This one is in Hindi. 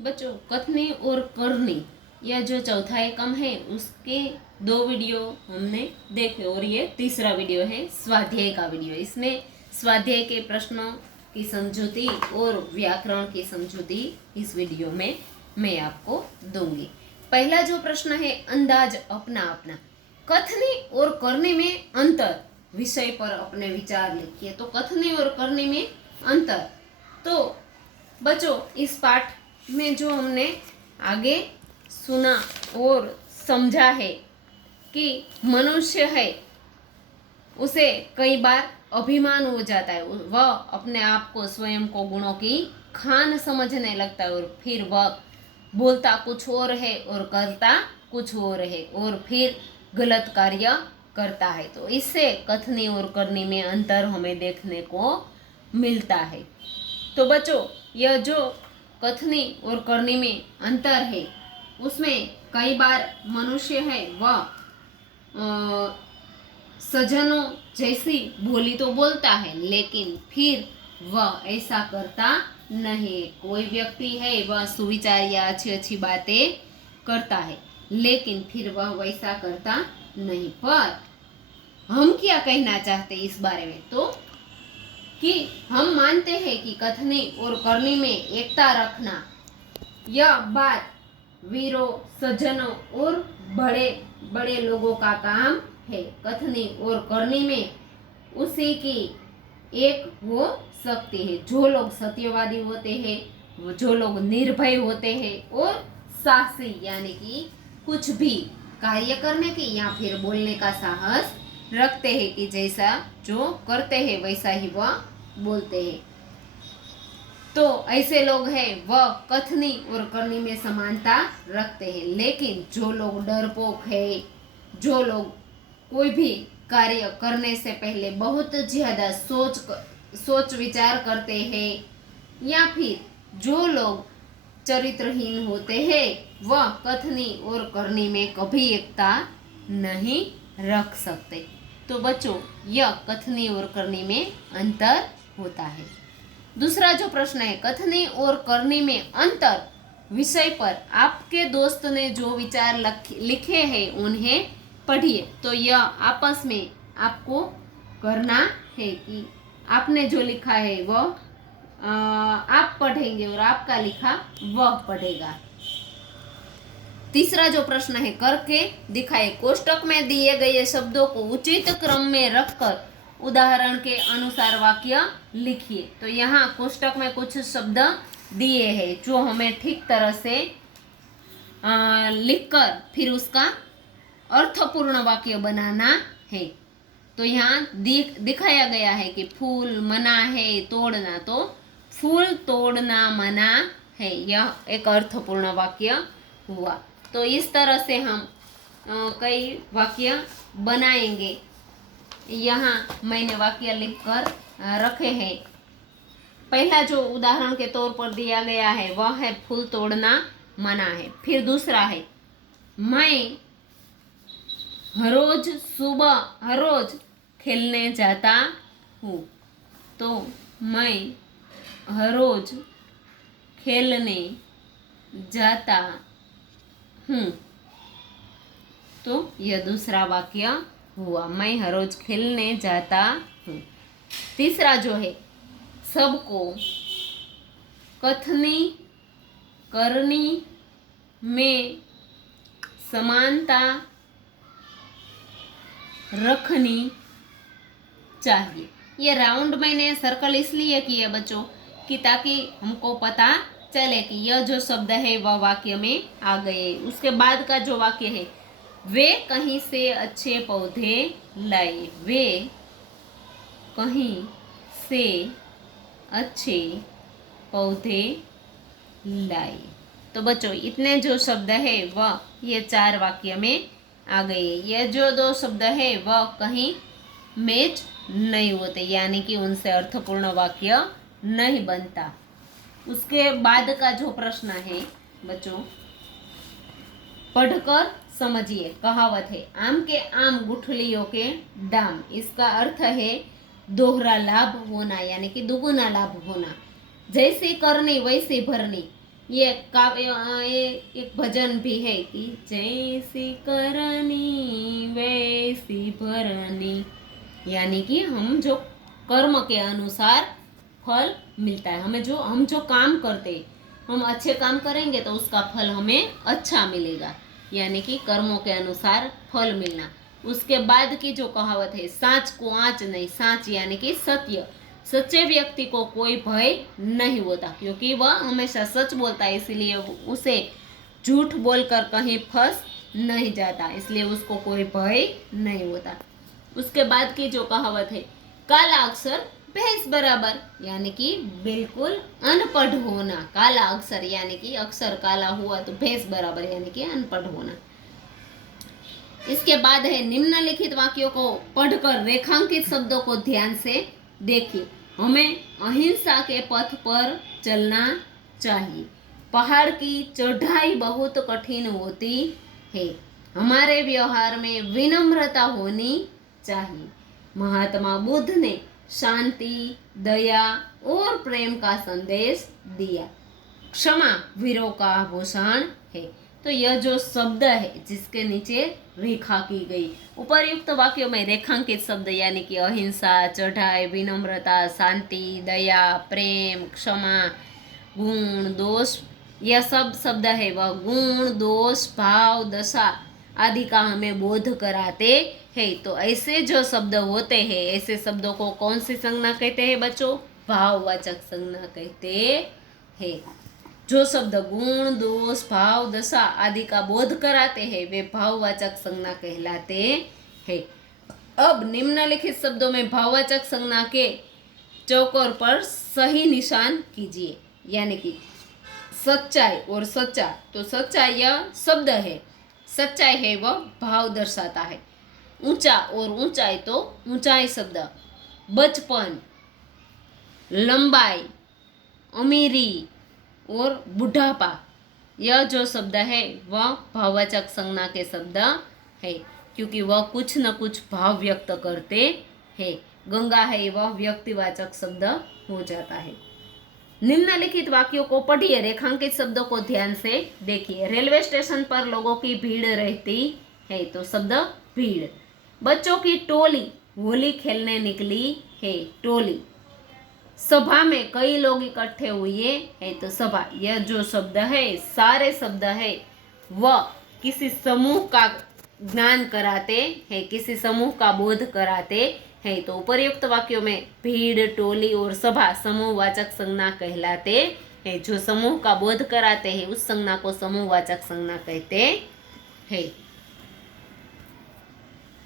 बच्चों, कथनी और करनी यह जो चौथा एकम है उसके 2 वीडियो हमने देखे और ये तीसरा वीडियो है स्वाध्याय का वीडियो। इसमें स्वाध्याय के प्रश्नों की समझौती और व्याकरण की समझौती इस वीडियो में मैं आपको दूंगी। पहला जो प्रश्न है अंदाज अपना अपना, कथनी और करनी में अंतर विषय पर अपने विचार लिखिए। तो कथनी और करनी में अंतर, तो बच्चों इस पाठ में जो हमने आगे सुना और समझा है कि मनुष्य है उसे कई बार अभिमान हो जाता है, वह अपने आप को स्वयं को गुणों की खान समझने लगता है और फिर वह बोलता कुछ और है और करता कुछ और है और फिर गलत कार्य करता है। तो इससे कथनी और करनी में अंतर हमें देखने को मिलता है। तो बच्चों यह जो कथनी और करनी में अंतर है उसमें कई बार मनुष्य है वह सज्जनों जैसी बोली तो बोलता है लेकिन फिर वह ऐसा करता नहीं। कोई व्यक्ति है वह सुविचार या अच्छी अच्छी बातें करता है लेकिन फिर वह वैसा करता नहीं। पर हम क्या कहना चाहते हैं इस बारे में, तो कि हम मानते हैं कि कथनी और करनी में एकता रखना यह बात वीरों, सज्जनों और बड़े बड़े लोगों का काम है। कथनी और करनी में उसी की एक हो सकती है। जो लोग सत्यवादी होते हैं, जो लोग निर्भय होते हैं और साहसी यानी कि कुछ भी कार्य करने की या फिर बोलने का साहस रखते हैं कि जैसा जो करते हैं वैसा ही वह बोलते हैं, तो ऐसे लोग हैं वह कथनी और करनी में समानता रखते हैं। लेकिन जो लोग डरपोक है, जो लोग कोई भी कार्य करने से पहले बहुत ज्यादा सोच विचार करते हैं या फिर जो लोग चरित्रहीन होते हैं वह कथनी और करनी में कभी एकता नहीं रख सकते। तो बच्चों यह कथनी और करनी में अंतर होता है। दूसरा जो प्रश्न है कथनी और करनी में अंतर विषय पर आपके दोस्त ने जो विचार लिखे हैं उन्हें पढ़िए। तो यह आपस में आपको करना है कि आपने जो लिखा है वह आप पढ़ेंगे और आपका लिखा वह पढ़ेगा। तीसरा जो प्रश्न है करके दिखाए, कोष्टक में दिए गए शब्दों को उचित क्रम में रखकर उदाहरण के अनुसार वाक्य लिखिए। तो यहाँ कोष्टक में कुछ शब्द दिए हैं जो हमें ठीक तरह से लिखकर फिर उसका अर्थपूर्ण वाक्य बनाना है। तो यहाँ दिखाया गया है कि फूल मना है तोड़ना, तो फूल तोड़ना मना है, यह एक अर्थपूर्ण वाक्य हुआ। तो इस तरह से हम कई वाक्य बनाएंगे। यहाँ मैंने वाक्य लिखकर रखे हैं। पहला जो उदाहरण के तौर पर दिया गया है वह है फूल तोड़ना मना है। फिर दूसरा है मैं हर रोज खेलने जाता हूँ। तो मैं हर रोज खेलने जाता हूँ, तो यह दूसरा वाक्य हुआ, मैं हर रोज खेलने जाता हूँ। तीसरा जो है सबको कथनी करनी में समानता रखनी चाहिए। ये राउंड मैंने सर्कल इसलिए किए बच्चों कि ताकि हमको पता चले कि यह जो शब्द है वह वाक्य में आ गए। उसके बाद का जो वाक्य है वे कहीं से अच्छे पौधे लाए, वे कहीं से अच्छे पौधे लाए। तो बच्चों इतने जो शब्द है वह ये 4 वाक्य में आ गए। ये जो 2 शब्द है वह कहीं मैच नहीं होते यानी कि उनसे अर्थपूर्ण वाक्य नहीं बनता। उसके बाद का जो प्रश्न है बच्चों पढ़कर समझिए। कहावत है आम के आम गुठलियों के दाम। इसका अर्थ है दोहरा लाभ होना यानी कि दुगुना लाभ होना। जैसी करनी वैसी भरनी, ये एक भजन भी है कि जैसी करनी वैसी भरनी, यानी कि हम जो कर्म के अनुसार फल मिलता है। हम जो काम करते, हम अच्छे काम करेंगे तो उसका फल हमें अच्छा मिलेगा, यानी कि कर्मों के अनुसार फल मिलना। उसके बाद की जो कहावत है, साँच को आँच नहीं, साँच यानी कि सत्य। सच्चे व्यक्ति को कोई भय नहीं होता, क्योंकि वह हमेशा सच बोलता है, इसलिए उसे झूठ बोलकर कहीं फंस नहीं जाता, इसलिए उसको कोई भय नहीं होता। उसके बाद की जो कहावत है, काला अक्षर भैंस बराबर, यानी कि बिल्कुल अनपढ़ होना। काला अक्षर यानी कि अक्षर काला हुआ तो भैंस बराबर, यानी कि अनपढ़ होना। इसके बाद है, निम्नलिखित वाक्यों को पढ़कर रेखांकित शब्दों को ध्यान से देखिए। हमें अहिंसा के पथ पर चलना चाहिए। पहाड़ की चढ़ाई बहुत कठिन होती है। हमारे व्यवहार में विनम्रता होनी चाहिए। महात्मा बुद्ध ने शांति, दया और प्रेम का संदेश दिया। क्षमा वीरों का आभूषण है। तो यह जो शब्द है जिसके नीचे रेखा की गई, उपर्युक्त वाक्यों में रेखांकित शब्द यानी कि अहिंसा, चढ़ाई, विनम्रता, शांति, दया, प्रेम, क्षमा, गुण, दोष, यह सब शब्द है वह गुण, दोष, भाव, दशा आदि का हमें बोध कराते हैं। तो ऐसे जो शब्द होते हैं, ऐसे शब्दों को कौन सी संज्ञा कहते हैं बच्चों? भाववाचक संज्ञा कहते हैं। जो शब्द गुण, दोष, भाव, दशा आदि का बोध कराते हैं वे भाववाचक संज्ञा कहलाते हैं। अब निम्नलिखित शब्दों में भाववाचक संज्ञा के चौकोर पर सही निशान कीजिए, यानी कि सच्चाई और सच्चा। तो सच्चाई यह शब्द है, सच्चाई है वह भाव दर्शाता है। ऊंचा और ऊंचाई तो ऊंचाई शब्द। बचपन, लंबाई, अमीरी और बुढ़ापा, यह जो शब्द है वह भाववाचक संज्ञा के शब्द है, क्योंकि वह कुछ न कुछ भाव व्यक्त करते हैं। गंगा है वह व्यक्तिवाचक शब्द हो जाता है। निम्नलिखित वाक्यों को पढ़िए, रेखांकित शब्दों को ध्यान से देखिए। रेलवे स्टेशन पर लोगों की भीड़ रहती है, तो शब्द भीड़। बच्चों की टोली होली खेलने निकली है, टोली। सभा में कई लोग इकट्ठे हुए हैं, तो सभा। यह जो शब्द है, सारे शब्द है वह किसी समूह का ज्ञान कराते हैं, किसी समूह का बोध कराते हैं। तो उपर्युक्त वाक्यों में भीड़, टोली और सभा समूहवाचक संज्ञा कहलाते हैं। जो समूह का बोध कराते हैं उस संज्ञा को समूहवाचक संज्ञा कहते हैं।